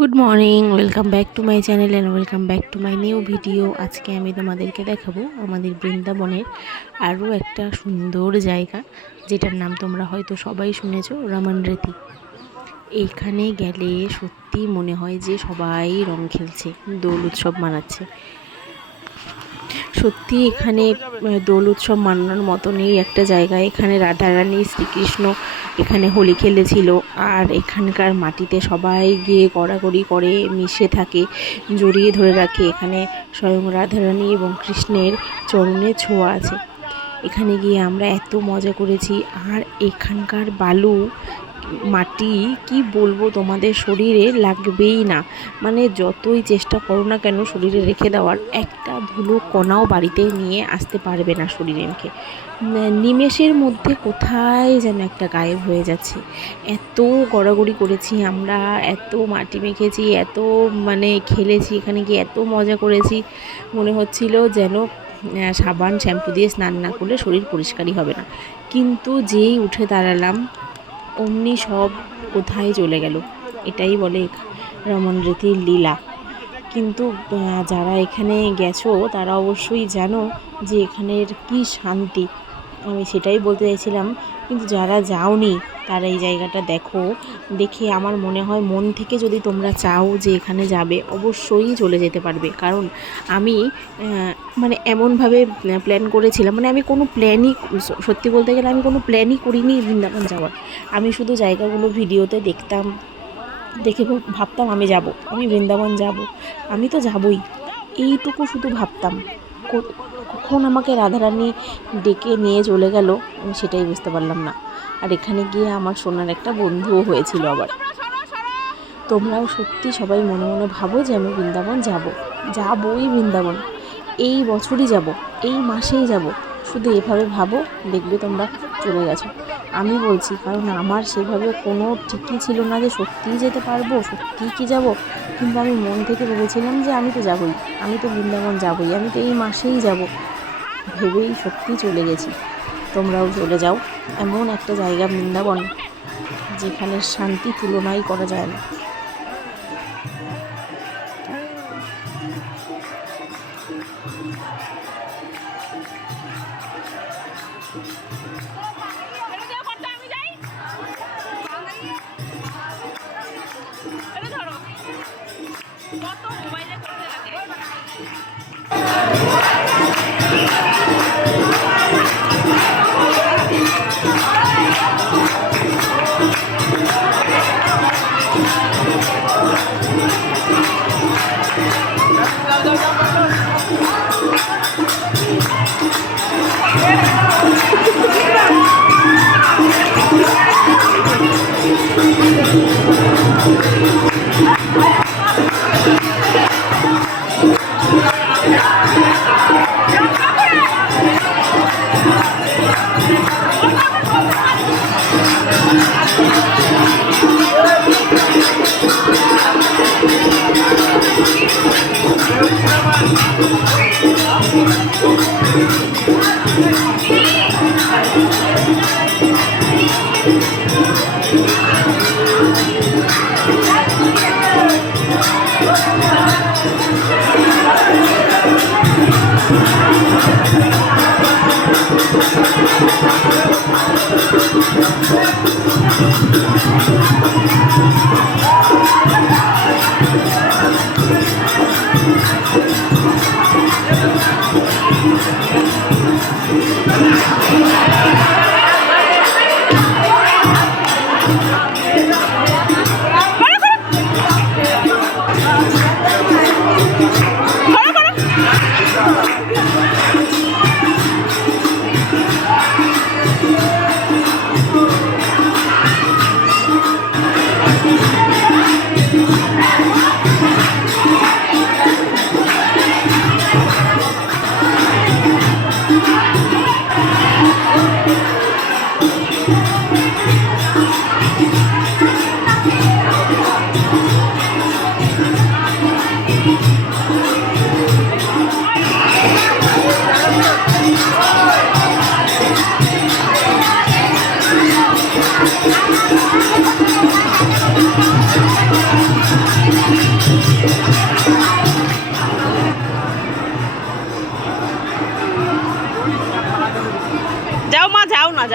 Good morning, welcome back to my channel and welcome back to my new video. আজকে আমি তোমাদেরকে দেখাবো আমাদের বৃন্দাবনের আরও একটা সুন্দর জায়গা, যেটার নাম তোমরা হয়তো সবাই শুনেছো, রমনরেতি। এইখানে গেলে সত্যি মনে হয় যে সবাই রং খেলছে, দোল উৎসব মানাচ্ছে। সত্যি এখানে দোল উৎসব মানানোর মতনই একটা জায়গা। এখানে রাধারানী শ্রীকৃষ্ণ এখানে হোলি খেলেছিল, আর এখানকার মাটিতে সবাই গিয়ে গড়াগড়ি করে, মিশে থাকে, জড়িয়ে ধরে রাখে। এখানে স্বয়ং রাধারানী এবং কৃষ্ণের চরণে ছোঁয়া আছে। এখানে গিয়ে আমরা এত মজা করেছি। আর এখানকার বালু মাটি কি বলবো, তোমাদের শরীরে লাগবেই না। মানে যতই চেষ্টা করো না কেন শরীরে রেখে দেওয়ার, একটা ধুলো কণাও বাড়িতে নিয়ে আসতে পারবে না শরীরে মেখে। নিমেষের মধ্যে কোথায় যেন একটা গায়েব হয়ে যাচ্ছে। এত গড়াগড়ি করেছি আমরা, এত মাটি মেখেছি, এত মানে খেলেছি, এখানে গিয়ে এত মজা করেছি, মনে হচ্ছিল যেন সাবান শ্যাম্পু দিয়ে স্নান না করলে শরীর পরিষ্কারই হবে না। কিন্তু যেই উঠে দাঁড়ালাম অমনি সব কোথায় চলে গেল। এটাই বলে রমনরেতির লীলা। কিন্তু যারা এখানে গেছো তারা অবশ্যই জানো যে এখানের কি শান্তি। আমি সেটাই বলতে চাইছিলাম। কিন্তু যারা যাওনি তারা এই জায়গাটা দেখো, দেখে আমার মনে হয় মন থেকে যদি তোমরা চাও যে এখানে যাবে, অবশ্যই চলে যেতে পারবে। কারণ আমি মানে এমনভাবে প্ল্যান করেছিলাম, মানে আমি কোনো প্ল্যানই, সত্যি বলতে গেলে আমি কোনো প্ল্যানই করিনি বৃন্দাবন যাওয়ার। আমি শুধু জায়গাগুলো ভিডিওতে দেখতাম, দেখে ভাবতাম আমি যাব, আমি বৃন্দাবন যাব, আমি তো যাবই, এইটুকু শুধু ভাবতাম। কখন আমাকে রাধারানী ডেকে নিয়ে চলে গেল আমি সেটাই বুঝতে পারলাম না। আর এখানে গিয়ে আমার সোনার একটা বন্ধুও হয়েছিল আবার। তোমরাও সত্যি সবাই মনে মনে ভাবো যে আমি বৃন্দাবন যাবই বৃন্দাবন, এই বছরই যাব, এই মাসেই যাব। শুধু এভাবে ভাবো, দেখবে তোমরা চলে গেছো। আমি বলছি, কারণ আমার সেভাবে কোনো ঠিকই ছিল না যে সত্যিই যেতে পারবো, সত্যিই কি যাব। কিন্তু আমি মন থেকে ভেবেছিলাম যে আমি তো যাবই, আমি তো বৃন্দাবন যাবই, আমি তো এই মাসেই যাব, ভেবেই সত্যি চলে গেছি। তোমরাও চলে যাও। এমন একটা জায়গা বৃন্দাবন, যেখানে শান্তি তুলনাই করা যায় না।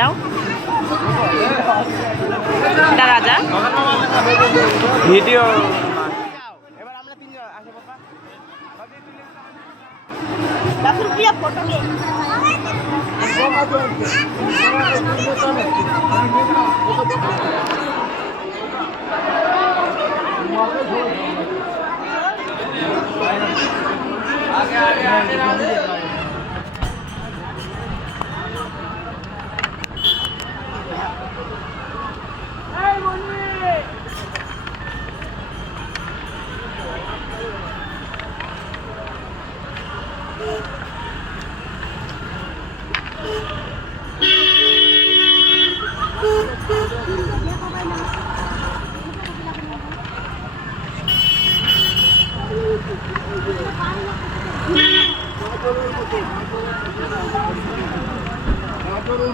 যাও। এটা রাজা। ভিডিও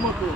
মতো